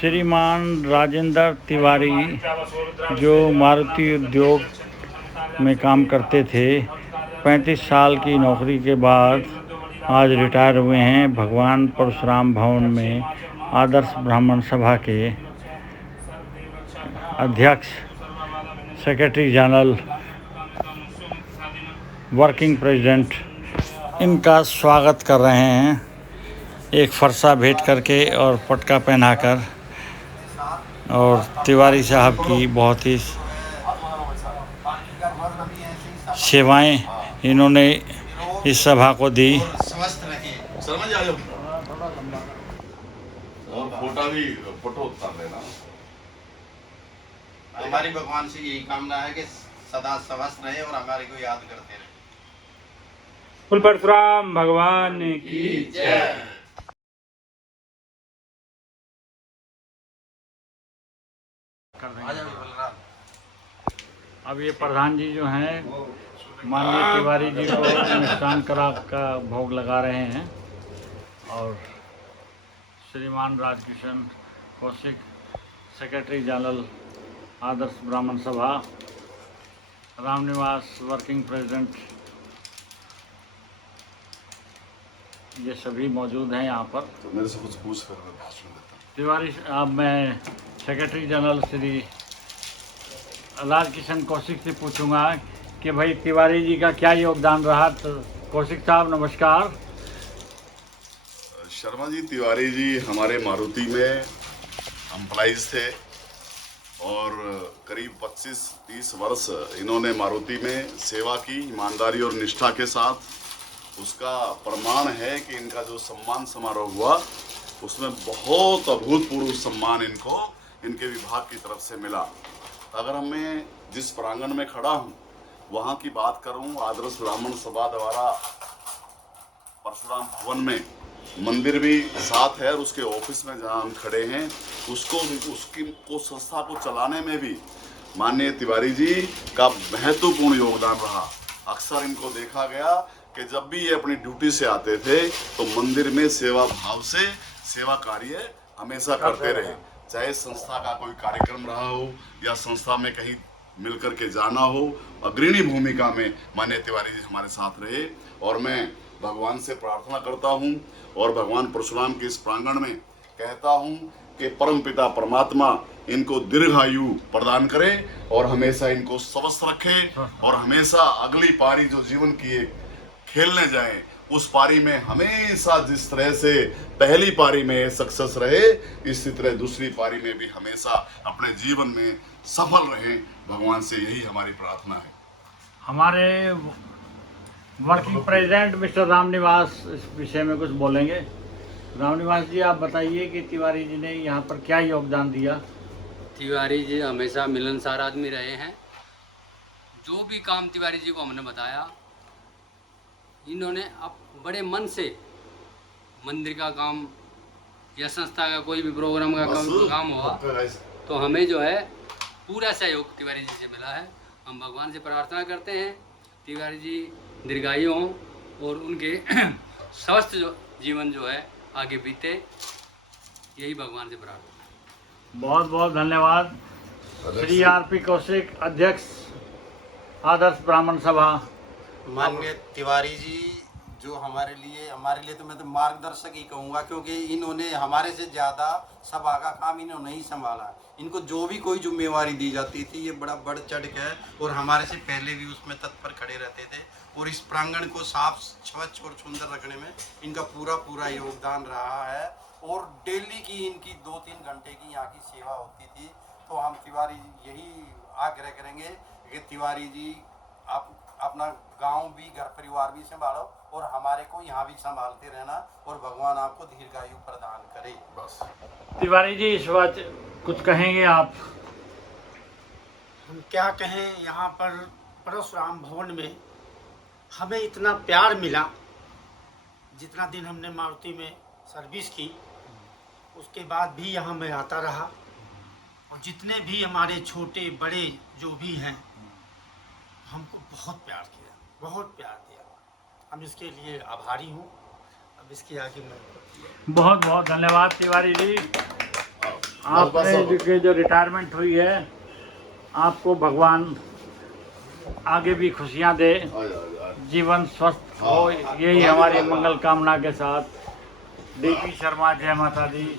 श्रीमान राजेंद्र तिवारी जो मारुति उद्योग में काम करते थे, 35 साल की नौकरी के बाद आज रिटायर हुए हैं। भगवान परशुराम भवन में आदर्श ब्राह्मण सभा के अध्यक्ष, सेक्रेटरी जनरल, वर्किंग प्रेसिडेंट इनका स्वागत कर रहे हैं, एक फरसा भेंट करके और पटका पहनाकर। और तिवारी साहब की बहुत ही सेवाएं इन्होंने इस सभा को दी। फोटो उतार लेना। हमारी भगवान से यही कामना है कि सदा स्वस्थ रहे और हमारे को याद करते रहे। बोल परशुराम भगवान की जय। अब ये प्रधान जी जो हैं माननीय तिवारी जी को मिष्ठान करा का भोग लगा रहे हैं और श्रीमान राजकिशन कौशिक, सेक्रेटरी जनरल आदर्श ब्राह्मण सभा, रामनिवास वर्किंग प्रेसिडेंट, ये सभी मौजूद हैं यहाँ पर। तो मेरे से कुछ पूछ कर मैं भाषण देता हूँ। तिवारी अब मैं सेक्रेटरी जनरल श्री राजकिशन कौशिक से पूछूंगा कि भाई तिवारी जी का क्या योगदान रहा। तो कौशिक साहब नमस्कार। शर्मा जी, तिवारी जी हमारे मारुति में एम्प्लॉइज थे और करीब 25-30 वर्ष इन्होंने मारुति में सेवा की, ईमानदारी और निष्ठा के साथ। उसका प्रमाण है कि इनका जो सम्मान समारोह हुआ उसमें बहुत अभूतपूर्व सम्मान इनको इनके विभाग की तरफ से मिला। अगर मैं जिस प्रांगण में खड़ा हूँ वहाँ की बात करूँ, आदर्श ब्राह्मण सभा द्वारा परशुराम भवन में मंदिर भी साथ है और उसके ऑफिस में जहाँ हम खड़े हैं उसकी संस्था को चलाने में भी माननीय तिवारी जी का महत्वपूर्ण योगदान रहा। अक्सर इनको देखा गया कि जब भी ये अपनी ड्यूटी से आते थे तो मंदिर में सेवा भाव से सेवा कार्य हमेशा करते रहे। चाहे संस्था का कोई कार्यक्रम रहा हो या संस्था में कहीं मिलकर के जाना हो, अग्रणी भूमिका में माननीय तिवारी जी हमारे साथ रहे। और मैं भगवान से प्रार्थना करता हूँ और भगवान परशुराम के इस प्रांगण में कहता हूँ कि परमपिता परमात्मा इनको दीर्घायु प्रदान करे और हमेशा इनको स्वस्थ रखे और हमेशा अगली पारी जो जीवन की खेलने जाए उस पारी में हमेशा जिस तरह से पहली पारी में सक्सेस रहे, इसी तरह दूसरी पारी में भी हमेशा अपने जीवन में सफल रहे। भगवान से यही हमारी प्रार्थना है। हमारे वर्किंग प्रेसिडेंट मिस्टर रामनिवास इस विषय में कुछ बोलेंगे। रामनिवास जी, आप बताइए कि तिवारी जी ने यहाँ पर क्या योगदान दिया। तिवारी जी हमेशा मिलनसार आदमी रहे हैं। जो भी काम तिवारी जी को हमने बताया, इन्होंने अब बड़े मन से मंदिर का काम या संस्था का कोई भी प्रोग्राम का काम हुआ तो हमें जो है पूरा सहयोग तिवारी जी से मिला है। हम भगवान से प्रार्थना करते हैं तिवारी जी दीर्घायु हों और उनके स्वस्थ जीवन जो है आगे बीते, यही भगवान से प्रार्थना। बहुत बहुत धन्यवाद। श्री आर.पी. कौशिक, अध्यक्ष आदर्श ब्राह्मण सभा। माननीय तिवारी जी जो हमारे लिए तो मैं तो मार्गदर्शक ही कहूँगा, क्योंकि इन्होंने हमारे से ज़्यादा सभा का काम इन्होंने ही संभाला। इनको जो भी कोई जिम्मेवारी दी जाती थी ये बड़ा बढ़ चढ़ के और हमारे से पहले भी उसमें तत्पर खड़े रहते थे और इस प्रांगण को साफ स्वच्छ और सुंदर रखने में इनका पूरा योगदान रहा है। और डेली की इनकी 2-3 घंटे की यहाँ की सेवा होती थी। तो हम तिवारी यही आग्रह करेंगे कि तिवारी जी आप अपना गांव भी, घर परिवार भी संभालो और हमारे को यहाँ भी संभालते रहना और भगवान आपको दीर्घायु प्रदान करे। बस तिवारी जी, इस बात कुछ कहेंगे आप? हम क्या कहें, यहाँ पर परशुराम भवन में हमें इतना प्यार मिला। जितना दिन हमने मारुति में सर्विस की उसके बाद भी यहाँ मैं आता रहा और जितने भी हमारे छोटे बड़े जो भी हैं हमको बहुत प्यार किया, बहुत प्यार दिया। हम इसके लिए आभारी हूँ। अब इसके आगे मैं बहुत बहुत धन्यवाद तिवारी जी। आपने के जो रिटायरमेंट हुई है, आपको भगवान आगे भी खुशियां दे, जीवन स्वस्थ हो, यही हमारी मंगल कामना के साथ। डीपी शर्मा, जय माता दी।